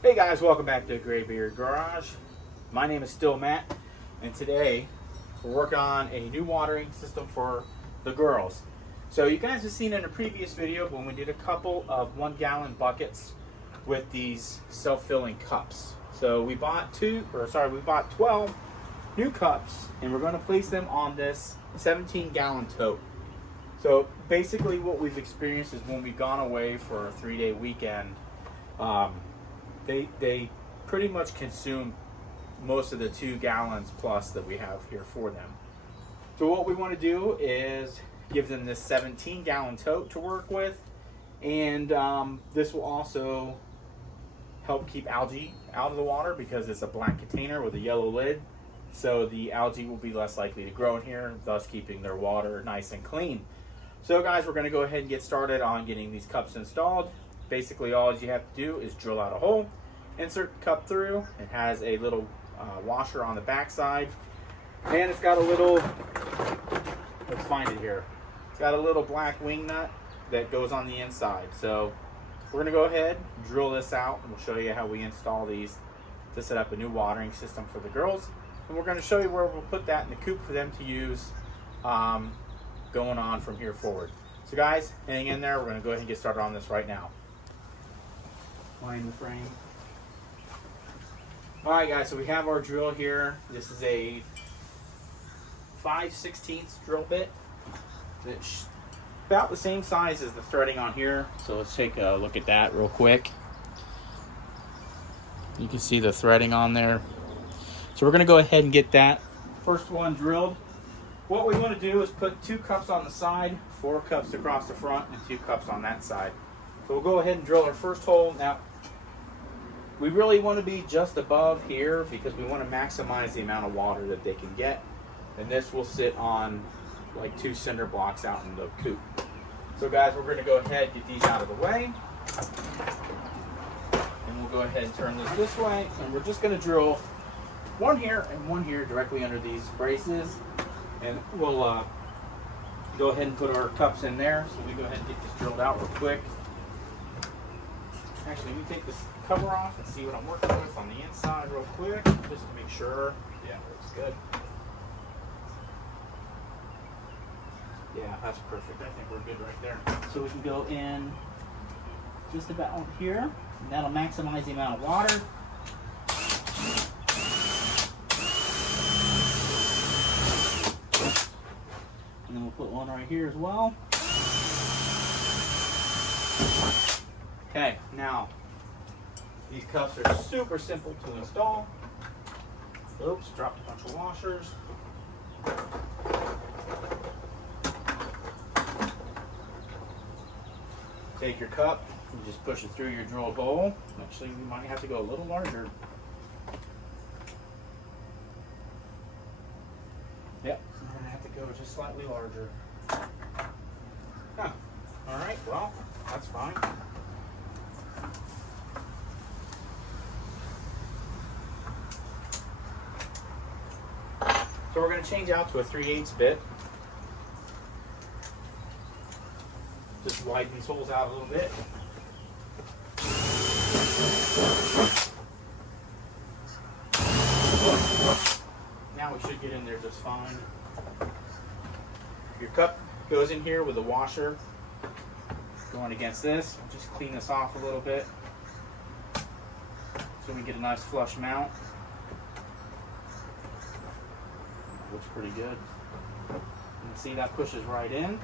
Hey guys, welcome back to Graybeard Garage. My name is still Matt, and today we're working on a new watering system for the girls. So you guys have seen in a previous video when we did a couple of 1 gallon buckets with these self-filling cups. So we bought 12 new cups, and we're going to place them on this 17 gallon tote. So basically what we've experienced is when we've gone away for a 3-day weekend, they pretty much consume most of the 2 gallons plus that we have here for them. So what we want to do is give them this 17 gallon tote to work with, and this will also help keep algae out of the water because it's a black container with a yellow lid, so the algae will be less likely to grow in here, thus keeping their water nice and clean. So guys, we're going to go ahead and get started on getting these cups installed. Basically all you have to do is drill out a hole, insert the cup through. It has a little washer on the back side, and it's got a little, let's find it here, it's got a little black wing nut that goes on the inside. So we're going to go ahead, drill this out, and we'll show you how we install these to set up a new watering system for the girls. And we're going to show you where we'll put that in the coop for them to use going on from here forward. So guys, hang in there. We're going to go ahead and get started on this right now. Line the frame. Alright guys, so we have our drill here. This is a 5/16 drill bit. It's about the same size as the threading on here. So let's take a look at that real quick. You can see the threading on there. So we're going to go ahead and get that first one drilled. What we want to do is put 2 cups on the side, 4 cups across the front, and 2 cups on that side. So we'll go ahead and drill our first hole. Now, we really want to be just above here because we want to maximize the amount of water that they can get. And this will sit on like 2 cinder blocks out in the coop. So guys, we're going to go ahead and get these out of the way. And we'll go ahead and turn this way. And we're just going to drill one here and one here directly under these braces. And we'll go ahead and put our cups in there. So we go ahead and get this drilled out real quick. Actually, let me take this cover off and see what I'm working with on the inside real quick, just to make sure. Yeah, it looks good. Yeah, that's perfect. I think we're good right there. So we can go in just about here, and that'll maximize the amount of water. And then we'll put one right here as well. Okay, now these cups are super simple to install. Oops, dropped a bunch of washers. Take your cup and just push it through your drill hole. Actually, we might have to go a little larger. Yep, we're gonna have to go just slightly larger. Huh. All right, well, that's fine. So we're going to change out to a 3/8 bit. Just widen these holes out a little bit. Now we should get in there just fine. Your cup goes in here with a washer going against this. Just clean this off a little bit so we get a nice flush mount. Looks pretty good. You can see that pushes right in.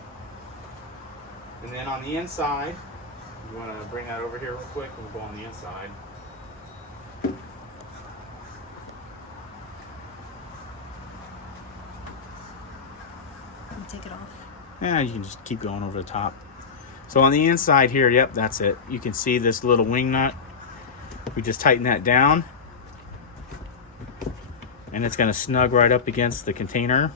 And then on the inside, you want to bring that over here real quick, and we'll go on the inside. Take it off. Yeah, you can just keep going over the top. So on the inside here, yep, that's it. You can see this little wing nut. We just tighten that down. And it's going to snug right up against the container.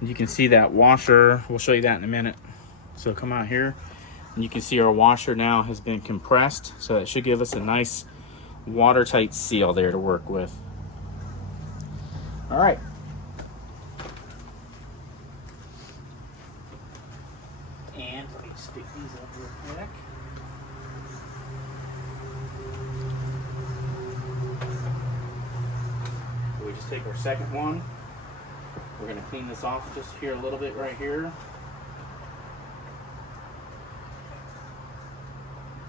You can see that washer. We'll show you that in a minute. So come out here, and you can see our washer now has been compressed. So that should give us a nice watertight seal there to work with. All right. And let me stick these up real quick. We just take our second one. We're going to clean this off just here a little bit right here.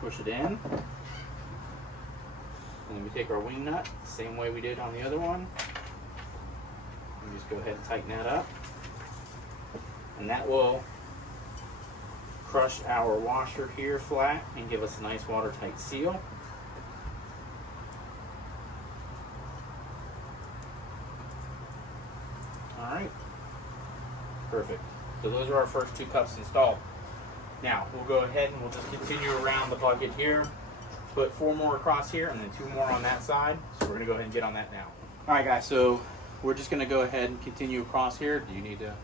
Push it in. And then we take our wing nut, same way we did on the other one. And just go ahead and tighten that up. And that will crush our washer here flat and give us a nice watertight seal. Alright, perfect. So those are our first 2 cups installed. Now, we'll go ahead and we'll just continue around the bucket here. Put 4 more across here and then 2 more on that side. So we're going to go ahead and get on that now. Alright guys, so we're just going to go ahead and continue across here. Do you need to...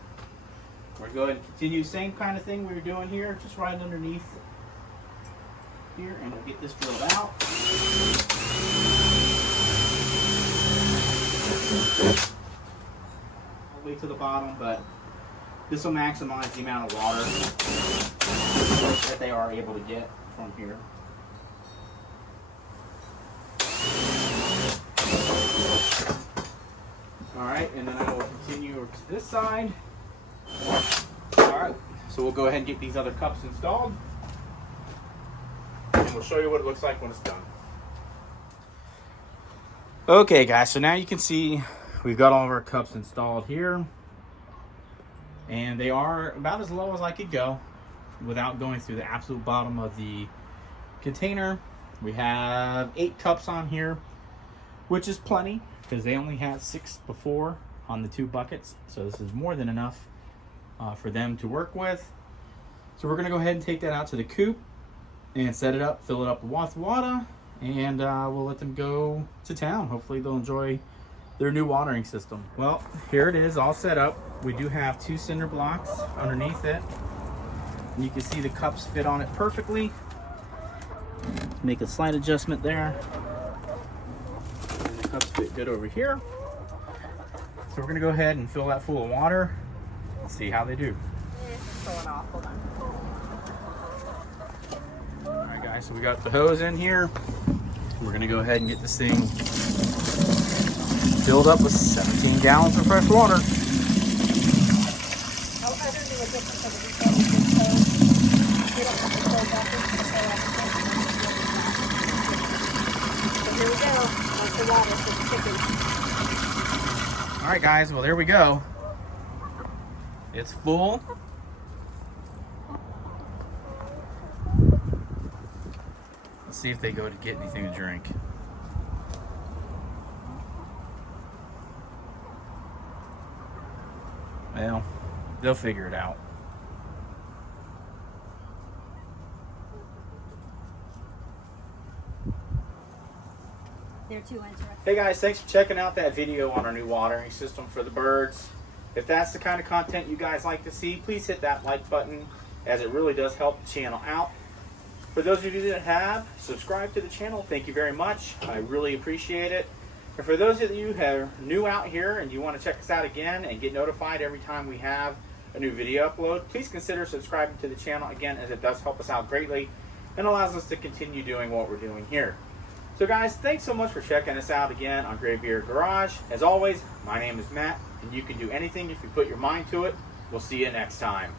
We're going to go ahead and continue the same kind of thing we were doing here, just right underneath here, and we'll get this drilled out. All the way to the bottom, but this will maximize the amount of water that they are able to get from here. Alright, and then I will continue over to this side. Alright, so we'll go ahead and get these other cups installed. And we'll show you what it looks like when it's done. Okay guys, so now you can see we've got all of our cups installed here. And they are about as low as I could go without going through the absolute bottom of the container. We have 8 cups on here, which is plenty because they only had 6 before on the 2 buckets. So this is more than enough for them to work with. So we're going to go ahead and take that out to the coop and set it up, fill it up with water, and we'll let them go to town. Hopefully they'll enjoy their new watering system. Well, here it is all set up. We do have 2 cinder blocks underneath it. And you can see the cups fit on it perfectly. Make a slight adjustment there. And the cups fit good over here. So we're gonna go ahead and fill that full of water and see how they do. It's going off, hold on. All right guys, so we got the hose in here. We're gonna go ahead and get this thing filled up with 17 gallons of fresh water. I don't do a difference of the hose. We don't have to close that so here we go. That's the water for the chicken. All right guys, well there we go. It's full. Let's see if they go to get anything to drink. Well, they'll figure it out. They're too interested. Hey guys, thanks for checking out that video on our new watering system for the birds. If that's the kind of content you guys like to see, please hit that like button, as it really does help the channel out. For those of you that have, subscribe to the channel. Thank you very much. I really appreciate it. And for those of you who are new out here and you want to check us out again and get notified every time we have a new video upload, please consider subscribing to the channel again, as it does help us out greatly and allows us to continue doing what we're doing here. So guys, thanks so much for checking us out again on Graybeard Garage. As always, my name is Matt, and you can do anything if you put your mind to it. We'll see you next time.